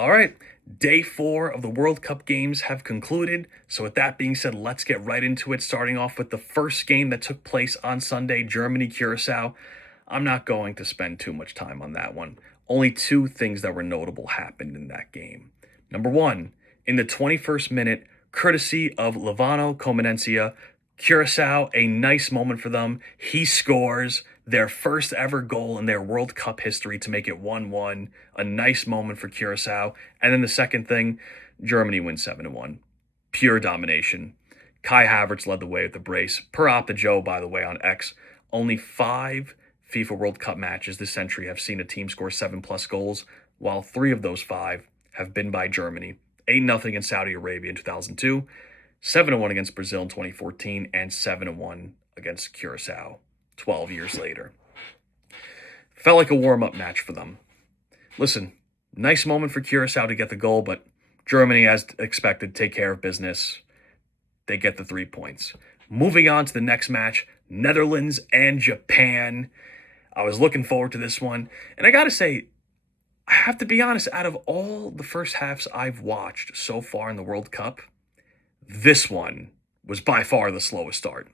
All right, day 4 of the World Cup games have concluded. So, with that being said, let's get right into it, starting off with the first game that took place on Sunday, Germany Curaçao. I'm not going to spend too much time on that one. Only two things that were notable happened in that game. Number one, in the 21st minute, courtesy of Levano Comenencia, Curaçao, a nice moment for them. He scores their first ever goal in their World Cup history to make it 1-1. A nice moment for Curaçao. And then the second thing, Germany wins 7-1. Pure domination. Kai Havertz led the way with the brace. Per Opta Joe, by the way, on X, only 5 FIFA World Cup matches this century have seen a team score 7+ goals, while 3 of those 5 have been by Germany. 8-0 against Saudi Arabia in 2002, 7-1 against Brazil in 2014, and 7-1 against Curaçao 12 years later. Felt like a warm-up match for them. Listen, nice moment for Curaçao to get the goal, but Germany, as expected, take care of business. They get the 3 points. Moving on to the next match, Netherlands and Japan. I was looking forward to this one, and I gotta say, I have to be honest, out of all the first halves I've watched so far in the World Cup, this one was by far the slowest start.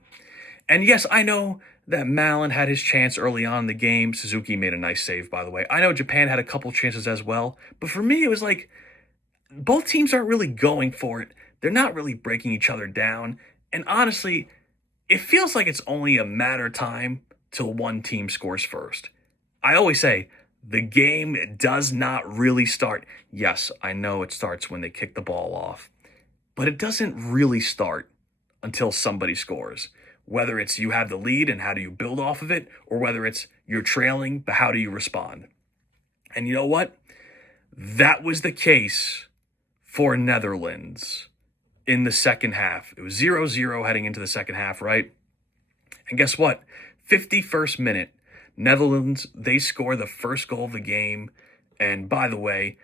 And yes, I know that Malin had his chance early on in the game. Suzuki made a nice save, by the way. I know Japan had a couple chances as well. But for me, it was like both teams aren't really going for it. They're not really breaking each other down. And honestly, it feels like it's only a matter of time till one team scores first. I always say, the game does not really start. Yes, I know it starts when they kick the ball off. But it doesn't really start until somebody scores. Whether it's you have the lead and how do you build off of it, or whether it's you're trailing, but how do you respond? And you know what? That was the case for Netherlands in the second half. It was 0-0 heading into the second half, right? And guess what? 51st minute, Netherlands, they score the first goal of the game. And by the way,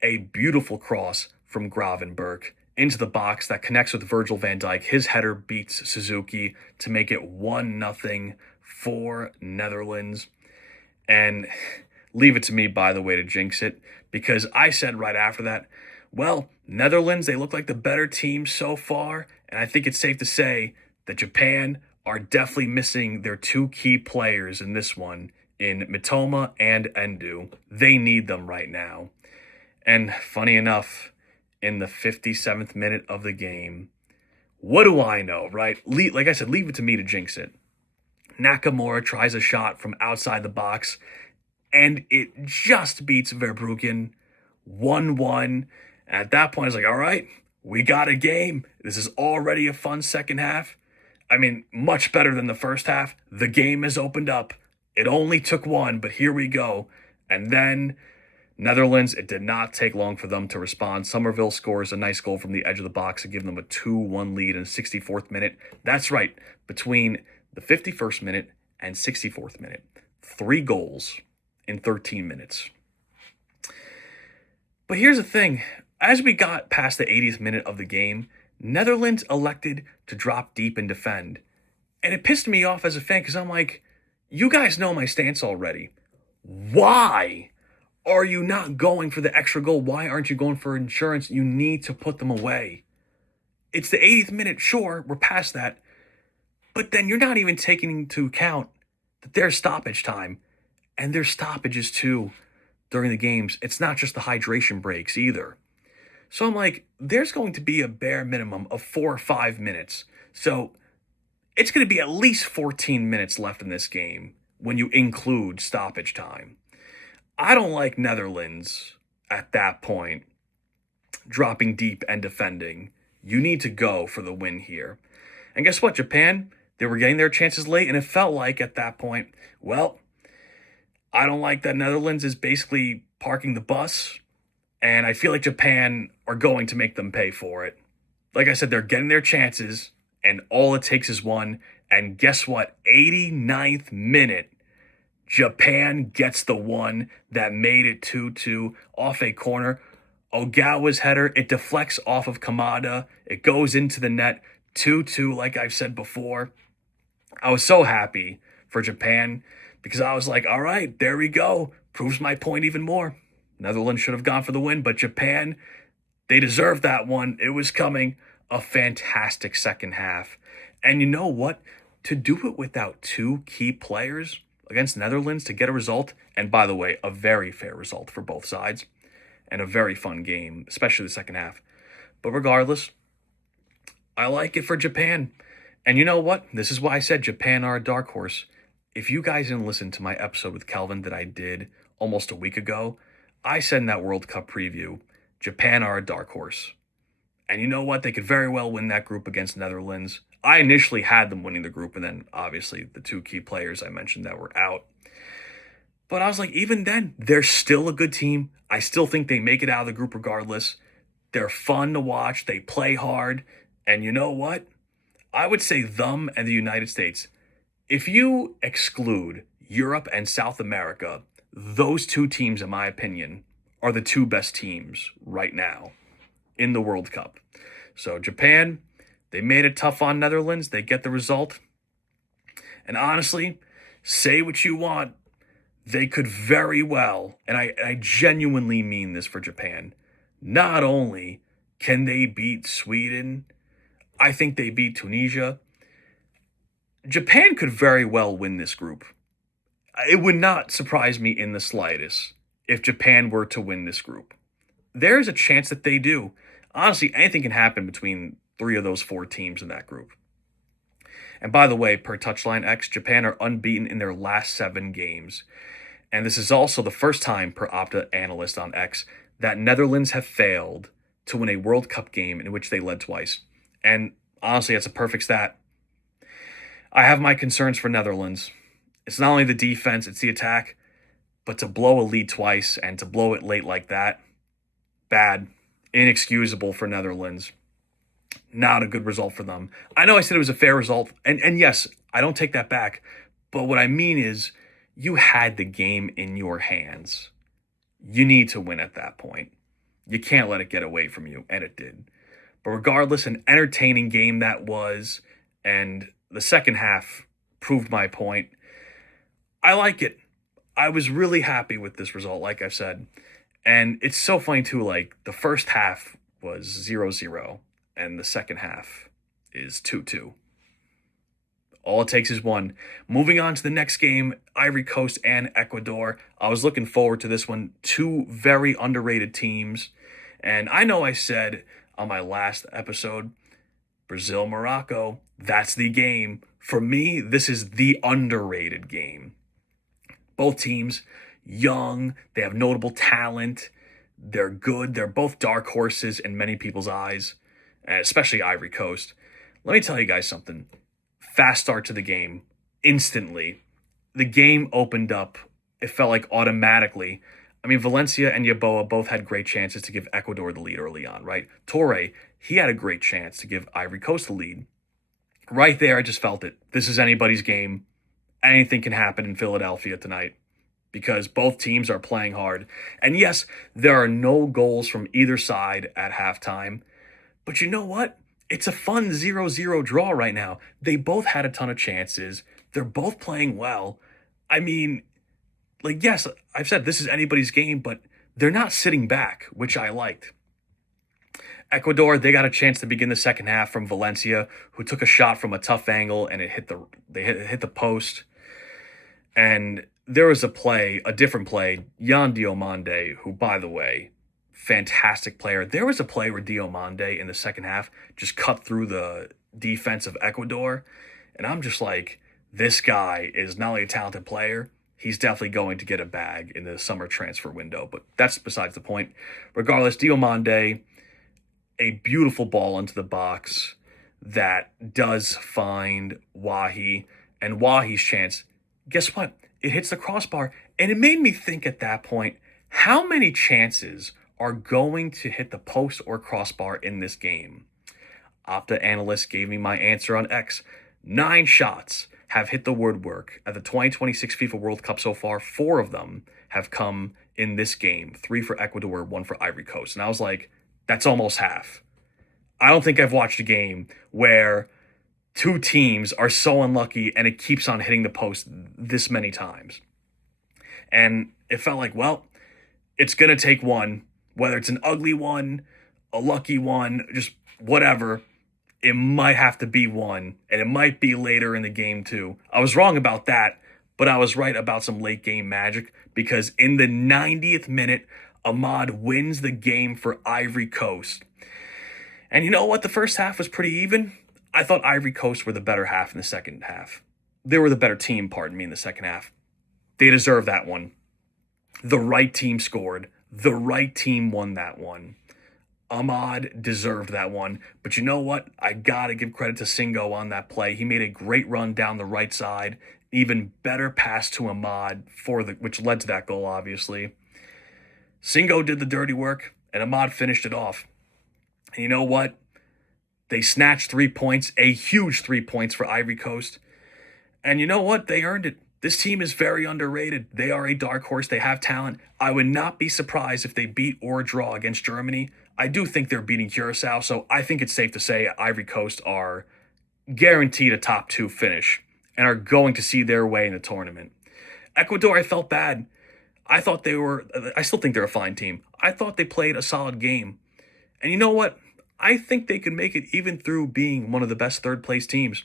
a beautiful cross from Gravenberch into the box that connects with Virgil van Dijk. His header beats Suzuki to make it 1-0 for Netherlands. And leave it to me, by the way, to jinx it, because I said right after that, well, Netherlands, they look like the better team so far, and I think it's safe to say that Japan are definitely missing their 2 key players in this one, in Mitoma and Endu. They need them right now. And funny enough, in the 57th minute of the game, what do I know, right? Like I said, leave it to me to jinx it. Nakamura tries a shot from outside the box, and it just beats Verbruggen 1-1. At that point, I was like, all right, we got a game. This is already a fun second half. I mean, much better than the first half. The game has opened up. It only took one, but here we go. And then Netherlands, it did not take long for them to respond. Somerville scores a nice goal from the edge of the box to give them a 2-1 lead in the 64th minute. That's right, between the 51st minute and 64th minute. 3 goals in 13 minutes. But here's the thing. As we got past the 80th minute of the game, Netherlands elected to drop deep and defend. And it pissed me off as a fan because I'm like, you guys know my stance already. Why are you not going for the extra goal? Why aren't you going for insurance? You need to put them away. It's the 80th minute, sure, we're past that. But then you're not even taking into account that there's stoppage time. And there's stoppages too during the games. It's not just the hydration breaks either. So I'm like, there's going to be a bare minimum of 4 or 5 minutes. So it's going to be at least 14 minutes left in this game when you include stoppage time. I don't like Netherlands at that point dropping deep and defending. You need to go for the win here. And guess what, Japan? They were getting their chances late, and it felt like at that point, well, I don't like that Netherlands is basically parking the bus, and I feel like Japan are going to make them pay for it. Like I said, they're getting their chances, and all it takes is one. And guess what? 89th minute, Japan gets the one that made it 2-2 off a corner. Ogawa's header, it deflects off of Kamada. It goes into the net. 2-2, like I've said before. I was so happy for Japan because I was like, all right, there we go. Proves my point even more. Netherlands should have gone for the win, but Japan, they deserved that one. It was coming. A fantastic second half. And you know what? To do it without two key players against Netherlands to get a result, and by the way, a very fair result for both sides, and a very fun game, especially the second half. But regardless, I like it for Japan. And you know what? This is why I said Japan are a dark horse. If you guys didn't listen to my episode with Kelvin that I did almost a week ago, I said in that World Cup preview, Japan are a dark horse. And you know what? They could very well win that group against Netherlands. I initially had them winning the group, and then obviously the two key players I mentioned that were out. But I was like, even then, they're still a good team. I still think they make it out of the group regardless. They're fun to watch. They play hard. And you know what? I would say them and the United States. If you exclude Europe and South America, those two teams, in my opinion, are the two best teams right now in the World Cup. So Japan, they made it tough on Netherlands. They get the result. And honestly, say what you want, they could very well, and I genuinely mean this for Japan, not only can they beat Sweden, I think they beat Tunisia. Japan could very well win this group. It would not surprise me in the slightest if Japan were to win this group. There's a chance that they do. Honestly, anything can happen between three of those four teams in that group. And by the way, per Touchline X, Japan are unbeaten in their last 7 games. And this is also the first time, per Opta analyst on X, that Netherlands have failed to win a World Cup game in which they led twice. And honestly, that's a perfect stat. I have my concerns for Netherlands. It's not only the defense, it's the attack. But to blow a lead twice and to blow it late like that, bad. Inexcusable for Netherlands. Not a good result for them. I know I said it was a fair result. And yes, I don't take that back. But what I mean is, you had the game in your hands. You need to win at that point. You can't let it get away from you, and it did. But regardless, an entertaining game that was, and the second half proved my point. I like it. I was really happy with this result, like I said. And it's so funny, too, like, the first half was 0-0, and the second half is 2-2. All it takes is one. Moving on to the next game, Ivory Coast and Ecuador. I was looking forward to this one. Two very underrated teams. And I know I said on my last episode, Brazil, Morocco, that's the game. For me, this is the underrated game. Both teams, young, they have notable talent. They're good. They're both dark horses in many people's eyes, especially Ivory Coast. Let me tell you guys something. Fast start to the game, instantly. The game opened up, it felt like automatically. I mean, Valencia and Yeboah both had great chances to give Ecuador the lead early on, right? Torre, he had a great chance to give Ivory Coast the lead. Right there, I just felt it. This is anybody's game. Anything can happen in Philadelphia tonight because both teams are playing hard. And yes, there are no goals from either side at halftime. But you know what? It's a fun 0-0 draw right now. They both had a ton of chances. They're both playing well. I mean, like, yes, I've said this is anybody's game, but they're not sitting back, which I liked. Ecuador, they got a chance to begin the second half from Valencia, who took a shot from a tough angle and it hit the post. And there was a different play, Yan Diomande, who, by the way, fantastic player. There was a play where Diomande in the second half just cut through the defense of Ecuador. And I'm just like, this guy is not only a talented player, he's definitely going to get a bag in the summer transfer window. But that's besides the point. Regardless, Diomande, a beautiful ball into the box that does find Wahi. And Wahi's chance, guess what? It hits the crossbar. And it made me think at that point, how many chances are going to hit the post or crossbar in this game? Opta analyst gave me my answer on X. 9 shots have hit the woodwork at the 2026 FIFA World Cup so far. 4 of them have come in this game. 3 for Ecuador, 1 for Ivory Coast. And I was like, that's almost half. I don't think I've watched a game where two teams are so unlucky and it keeps on hitting the post this many times. And it felt like, well, It's going to take one, whether it's an ugly one, a lucky one, just whatever. It might have to be one, and it might be later in the game too. I was wrong about that, but I was right about some late game magic because in the 90th minute, Ahmad wins the game for Ivory Coast. And you know what? The first half was pretty even. I thought Ivory Coast were the better half in the second half. They were the better team, pardon me, in the second half. They deserved that one. The right team scored. The right team won that one. Ahmad deserved that one. But you know what? I got to give credit to Singo on that play. He made a great run down the right side. Even better pass to Ahmad, which led to that goal, obviously. Singo did the dirty work, and Ahmad finished it off. And you know what? They snatched 3 points, a huge 3 points for Ivory Coast. And you know what? They earned it. This team is very underrated. They are a dark horse. They have talent. I would not be surprised if they beat or draw against Germany. I do think they're beating Curaçao, so I think it's safe to say Ivory Coast are guaranteed a top 2 finish and are going to see their way in the tournament. Ecuador, I felt bad. I still think they're a fine team. I thought they played a solid game. And you know what? I think they could make it even through being one of the best third-place teams.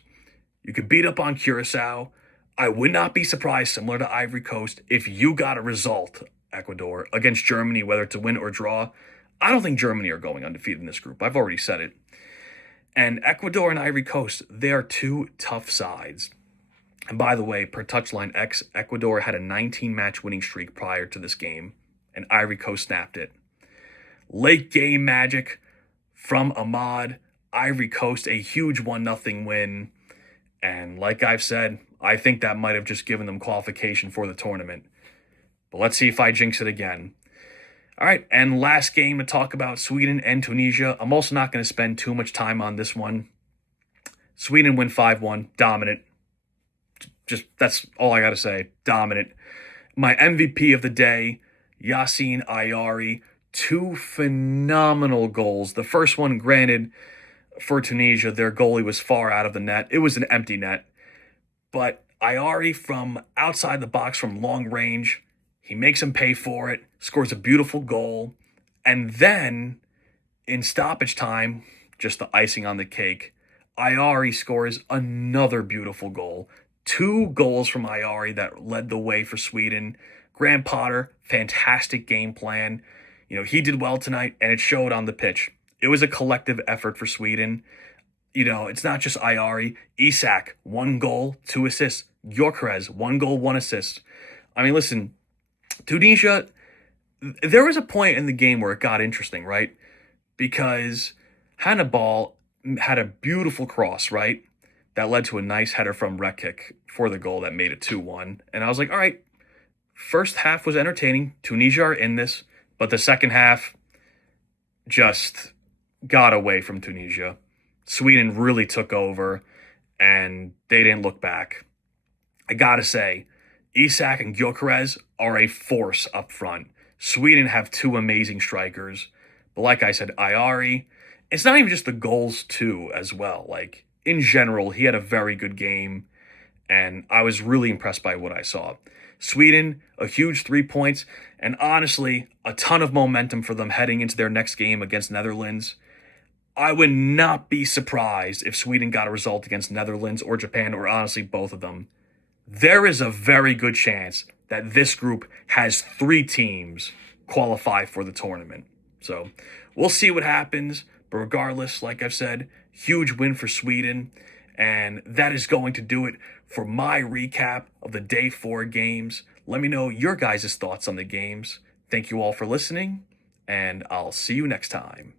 You could beat up on Curaçao. I would not be surprised, similar to Ivory Coast, if you got a result, Ecuador, against Germany, whether it's a win or draw. I don't think Germany are going undefeated in this group. I've already said it. And Ecuador and Ivory Coast, they are two tough sides. And by the way, per Touchline X, Ecuador had a 19-match winning streak prior to this game, and Ivory Coast snapped it. Late game magic from Ahmad. Ivory Coast, a huge 1-0 win. And like I've said, I think that might have just given them qualification for the tournament. But let's see if I jinx it again. All right, and last game to talk about, Sweden and Tunisia. I'm also not going to spend too much time on this one. Sweden win 5-1, dominant. Just, that's all I got to say, dominant. My MVP of the day, Yassine Ayari. 2 phenomenal goals. The first one, granted, for Tunisia, their goalie was far out of the net. It was an empty net. But Ayari from outside the box from long range, he makes him pay for it, scores a beautiful goal, and then in stoppage time, just the icing on the cake, Ayari scores another beautiful goal. 2 goals from Ayari that led the way for Sweden. Graham Potter, fantastic game plan. You know, he did well tonight, and it showed on the pitch. It was a collective effort for Sweden. You know, it's not just Ayari. Isak, 1 goal, 2 assists. Gyökeres, 1 goal, 1 assist. I mean, listen, Tunisia, there was a point in the game where it got interesting, right? Because Hannibal had a beautiful cross, right? That led to a nice header from Rekic for the goal that made it 2-1. And I was like, all right, first half was entertaining. Tunisia are in this. But the second half just got away from Tunisia. Sweden really took over, and they didn't look back. I gotta say, Isak and Gyökeres are a force up front. Sweden have 2 amazing strikers. But like I said, Ayari, it's not even just the goals too as well. Like, in general, he had a very good game, and I was really impressed by what I saw. Sweden, a huge 3 points, and honestly, a ton of momentum for them heading into their next game against Netherlands. I would not be surprised if Sweden got a result against Netherlands or Japan, or honestly both of them. There is a very good chance that this group has 3 teams qualify for the tournament. So we'll see what happens, but regardless, like I've said, huge win for Sweden. And that is going to do it for my recap of the Day 4 games. Let me know your guys' thoughts on the games. Thank you all for listening, and I'll see you next time.